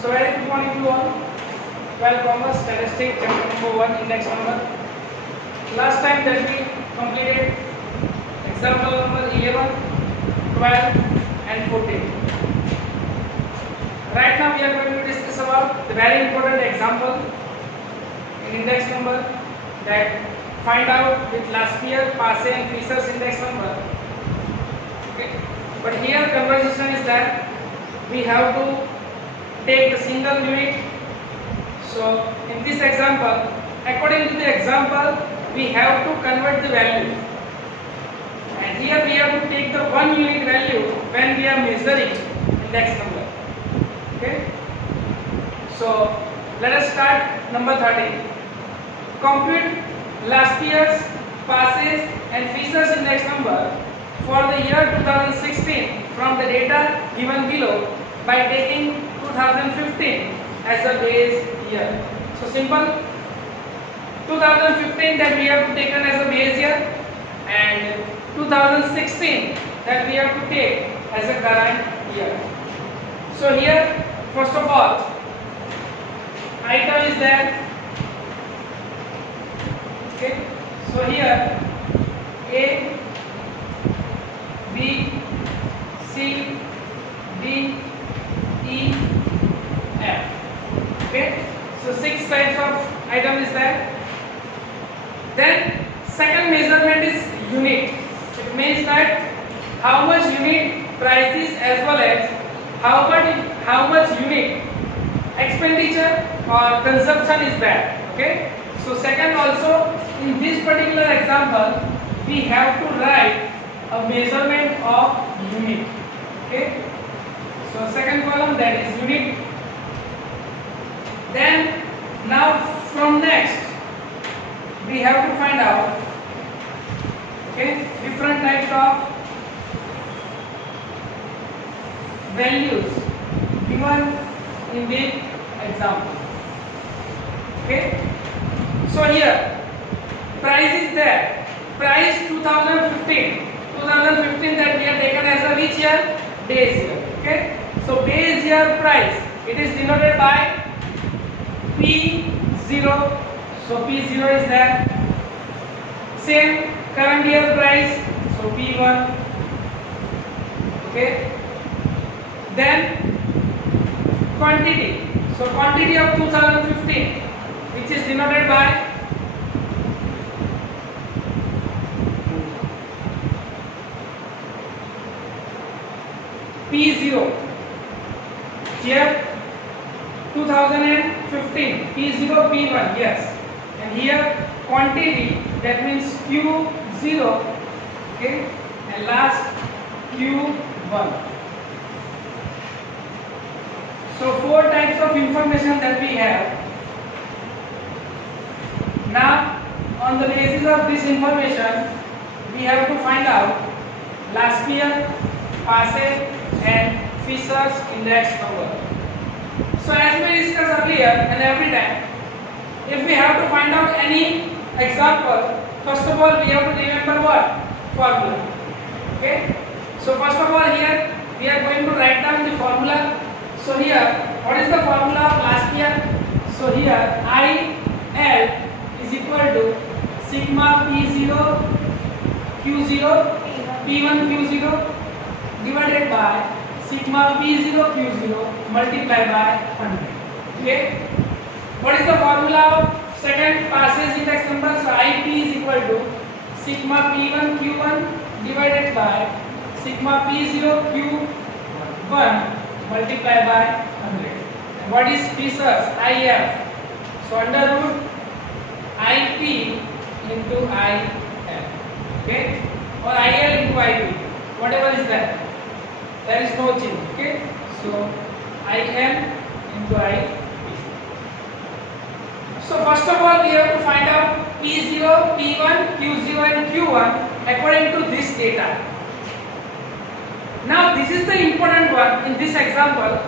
So very good morning to all. 12 commerce statistic chapter number 1 index number. Last time that we completed example number 11, 12 and 14. Right now we are going to discuss about the very important example in index number that find out with Laspeyres, Passe and Fisher's index number. Okay. But here conversation is that we have to take the single unit. So in this example, according to the example, we have to convert the value. And here we have to take the 1 unit value when we are measuring index number. Okay. So let us start number 13. Compute Laspeyres, Passes and Fisher's index number for the year 2016 from the data given below by taking 2015 as a base year. So simple, 2015 that we have to taken as a base year and 2016 that we have to take as a current year. So here first of all item is there. Okay. So here A, B, C, D, E, F. Okay. So 6 types of item is there. Then second measurement is unit. It means that how much unit prices as well as how much unit expenditure or consumption is there. Okay. So second also in this particular example we have to write a measurement of unit. Okay. So second column that is unit. Then now from next we have to find out different types of values given in the example. Okay. So here price is there. Price 2015 that we have taken as a which year? Base year. Okay. So base year price, it is denoted by P0. So P0 is there. Same current year price. So P1. Okay. Then quantity. So quantity of 2015 which is denoted by P0. Here 2015 P0 P1, yes, and here quantity that means Q0. Okay, and last Q1. So 4 types of information that we have. Now on the basis of this information we have to find out Laspeyres, Passe and Fisher's index number. So as we discussed earlier and every time, if we have to find out any example, first of all we have to remember what? Formula. Okay. So first of all here we are going to write down the formula. So here what is the formula of Laspeyres? So here IL is equal to sigma P0 Q0 P1 Q0 divided by sigma P0 Q0 multiplied by 100. Okay. What is the formula of second Passes index number? So IP is equal to sigma P1 Q1 divided by sigma P0 Q1 multiplied by 100. And what is Fisher's? IF. So under root IP into IL. Okay. Or IL into IP. Whatever is that. There is no change. Okay. So IM into IP. So first of all we have to find out P0, P1, Q0 and Q1 according to this data. Now this is the important one in this example,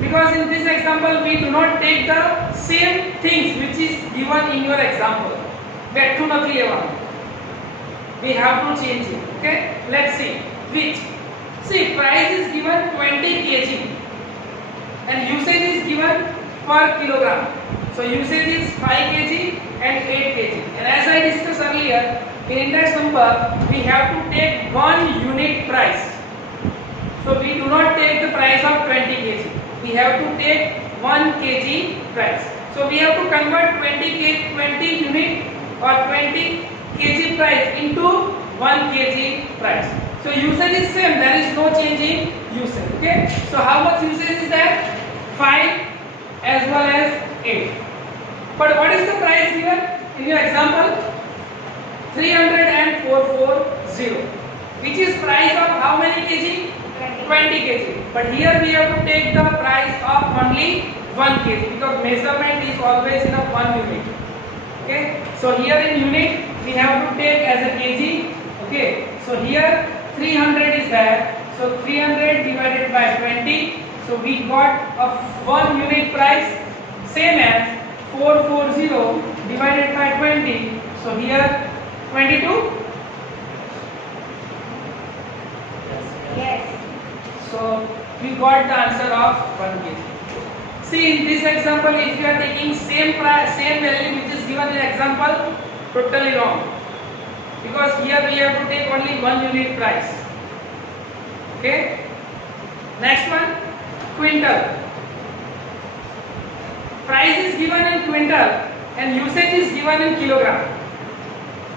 because in this example we do not take the same things which is given in your example. We have to change it. Okay. Let's see which. See, price is given 20 kg and usage is per kilogram. So usage is 5 kg and 8 kg. And as I discussed earlier, in index number we have to take one unit price. So we do not take the price of 20 kg. We have to take 1 kg price. So we have to convert 20 unit or 20 kg price into 1 kg price. So usage is same. There is no change in usage. Okay. So how much usage is there? 5 as well as 8. But what is the price given in your example? 30440, which is price of how many kg? 20 kg. But here we have to take the price of only 1 kg because measurement is always in a 1 unit. Okay. So here in unit we have to take as a kg. Okay. So here 300 is there. So 300 divided by 20. So we got a 1 unit price same as 440 divided by 20. So here 22. Yes. So we got the answer of 1 kg. See in this example, if you are taking same price, same value which is given in example, totally wrong. Because here we have to take only 1 unit price. Okay. Next one, quintal. Price is given in quintal and usage is given in kilogram.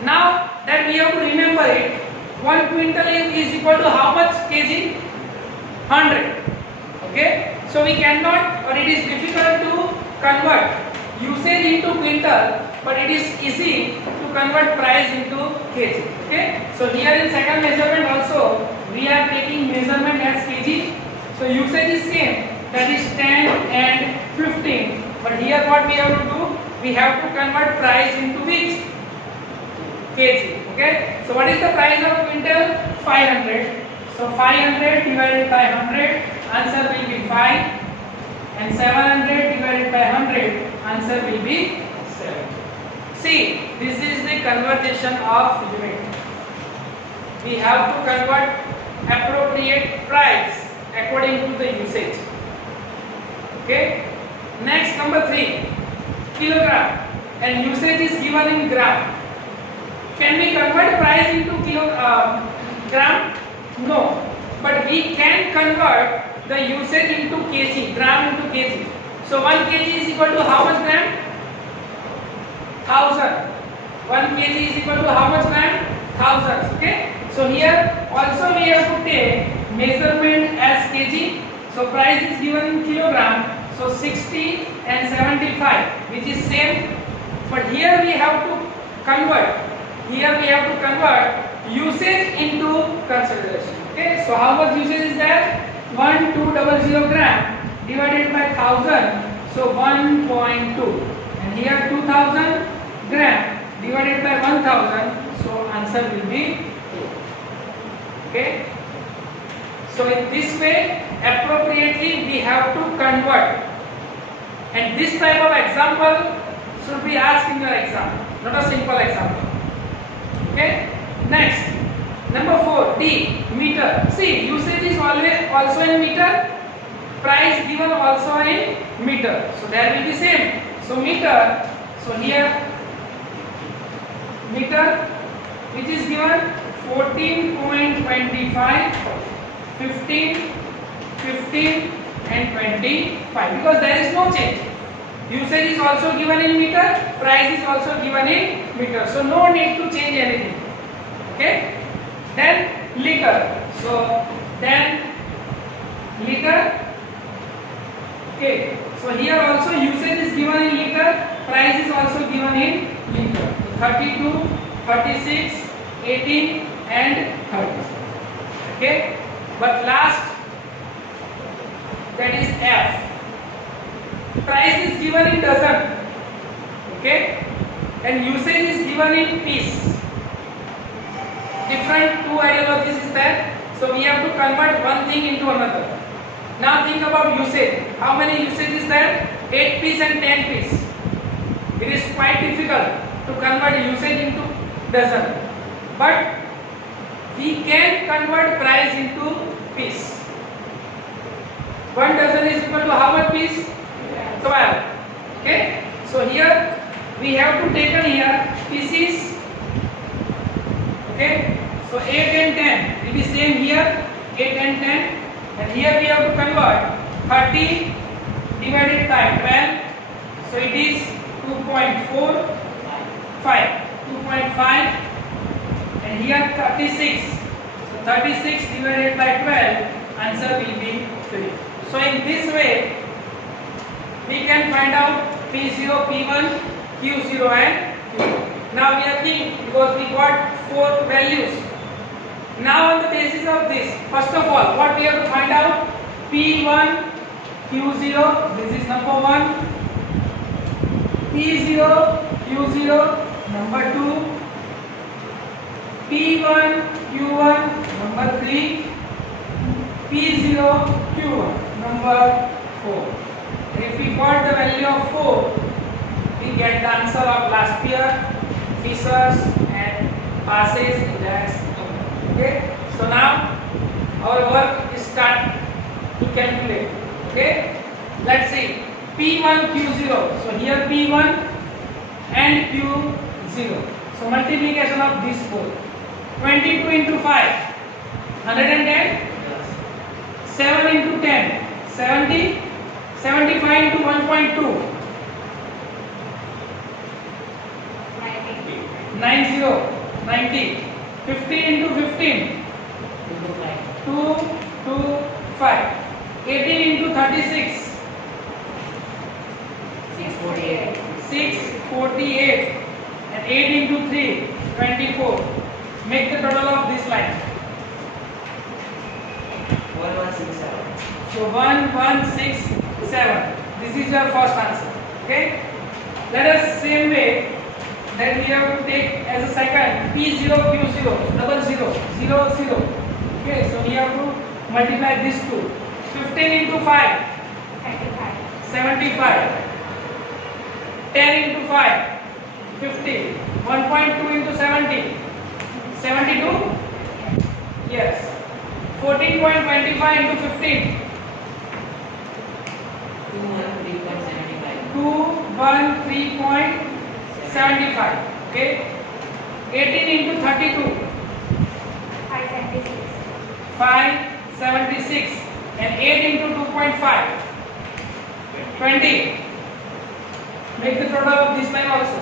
Now that we have to remember it, 1 quintal is equal to how much kg? 100. Okay. So we cannot, or it is difficult to convert usage into quintal, but it is easy to convert price into kg. Okay. So here in second measurement also we are taking measurement as kg. So usage is same, that is 10 and 15. But here what we have to do? We have to convert price into which? Kg. Okay. So what is the price of quintal? 500. So 500 divided by 100, answer will be 5. And 700 divided by 100, answer will be 7. See, this is the conversion of unit. We have to convert appropriate price according to the usage. Okay. Next, number 3, kilogram, and usage is given in gram. Can we convert price into gram? No, but we can convert the usage into kg, gram into kg. So 1 kg is equal to how much gram? 1000. 1 kg is equal to how much gram? 1000. Okay. So here also we have to take measurement as kg. So price is given in kilogram. So 60 and 75, which is same. But here we have to convert. Here we have to convert usage into consideration. Okay. So how much usage is there? 1200 gram divided by 1000. So 1.2. And here 2000 gram divided by 1000. So answer will be 2. Okay. So in this way, appropriately we have to convert. And this type of example should be asked in your exam, not a simple example. Okay. Next, number 4, D, meter. See, usage is always also in meter, price given also in meter. So there will be same. So meter. So here meter, which is given 14.25, 15, 15 and 25, because there is no change. Usage is also given in meter, price is also given in meter. So no need to change anything. Okay. Then liter. So then liter. Okay. So here also usage is given in liter, price is also given in liter. 32, 36, 18 and 30. Okay. But last, that is F. Price is given in dozen. Okay. And usage is given in piece. Different two ideologies is there. So we have to convert one thing into another. Now think about usage. How many usage is there? 8 piece and 10 piece. It is quite difficult to convert usage into dozen. But we can convert price into piece. 1 dozen is equal to how much piece? 12. Okay, so here we have to take here pieces. Okay, so 8 and 10 will be same here, 8 and 10, and here we have to convert 30 divided by 12, so it is 2.45, 2.5, and here 36, so 36 divided by 12, answer will be 3. So in this way we can find out P0, P1, Q0 and Q2. Now we are thinking because we got 4 values. Now on the basis of this, first of all, what we have to find out? P1, Q0, this is number 1. P0, Q0, number 2. P1, Q1, number 3. P0, Q1, number 4. If we got the value of 4, we get the answer of last year, Fisher's and Paasche index. Okay, so now our work is start to calculate. Okay, let's see P1, Q0. So here P1 and Q0. So multiplication of these both. 22 into 5, 110. 7 into 10, 70. 75 into 1.2. 90. 50 into 15. 225. 18 into 36. 648. And 8 into 3, 24. Make the total of this line. 1167. So 1167. This is your first answer. Okay. Let us same way that we have to take as a second P0, Q0, double 0, 0, 0. Okay. So we have to multiply these two. 15 into 5, 75. 10 into 5, 50. 1.2 into 70, 72. Yes. 14.25 into 15. 213.75. Okay. 18 into 32. 576. And 8 into 2.5. 20. Make the total of this line also.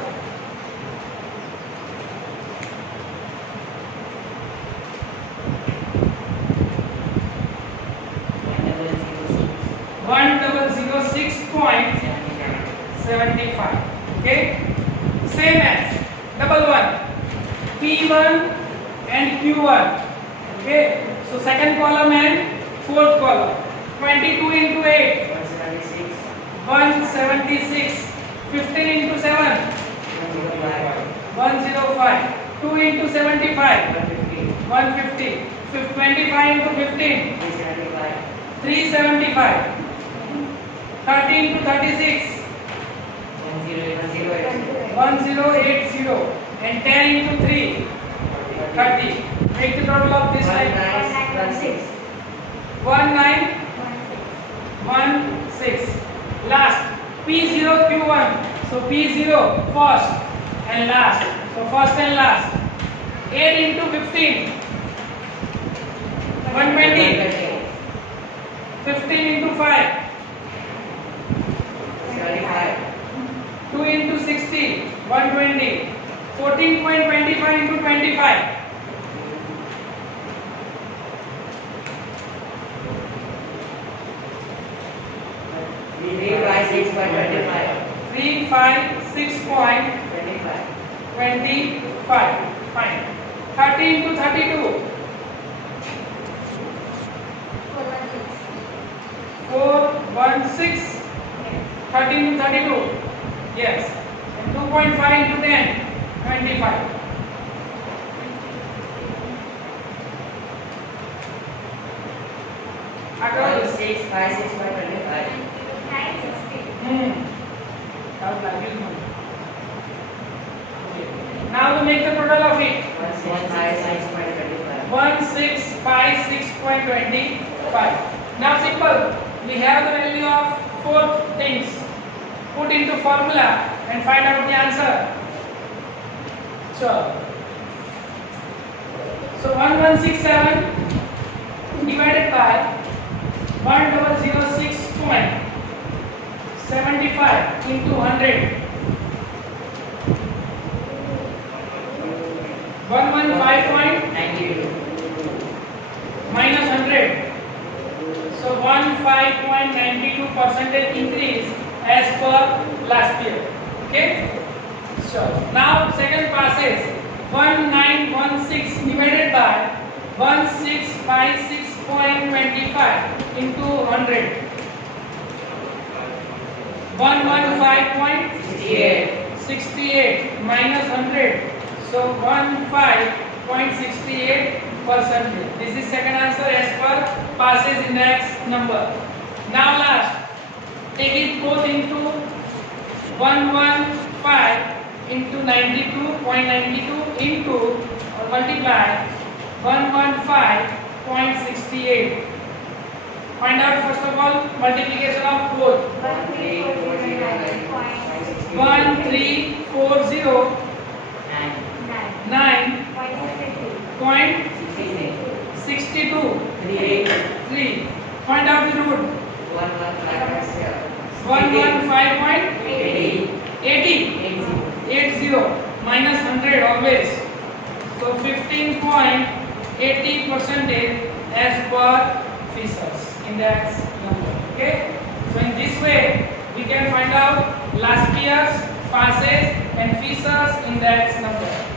1006.75. Okay, same as double 1 P1 and Q1. Okay, so second column and fourth column. 22 into 8, 176. 15 into 7, 105. 2 into 75, 150. 25 into 15, 375. 30 into 36, 1080. And 10 into 3, 30. Make the total of this line. 1916. Last P0, Q1. So P0 first and last. So first and last. 8 into 15, 120. 15 into 5, 2 into 60, 120. 14.25 into 25. 356.25. Fine. 30 into 32. 416. 30 into 32. Yes. And 2.5 into 10. 25. Again. 656.25. Now to make the total of it. 1656.25. 1656.25. Now simple. We have the value of 4 things. put into formula and find out the answer. So 1167 divided by 1006.75 into 100. 115.92 minus 100. So 15.92% increase as per last year. Okay. So now second passes 1916 divided by 1656.25 into 100. 115.68 minus 100. So 15.68%. This is second answer as per passes index number. Now last, take it both into 115 into 92.92 into or multiply 115.68. Find out first of all multiplication of both. 1340 9.62 Find out the root. 115.80 minus 100 always. So 15.80% as per Fisher's index number. Okay. So in this way we can find out last year's passes and Fisher's index number.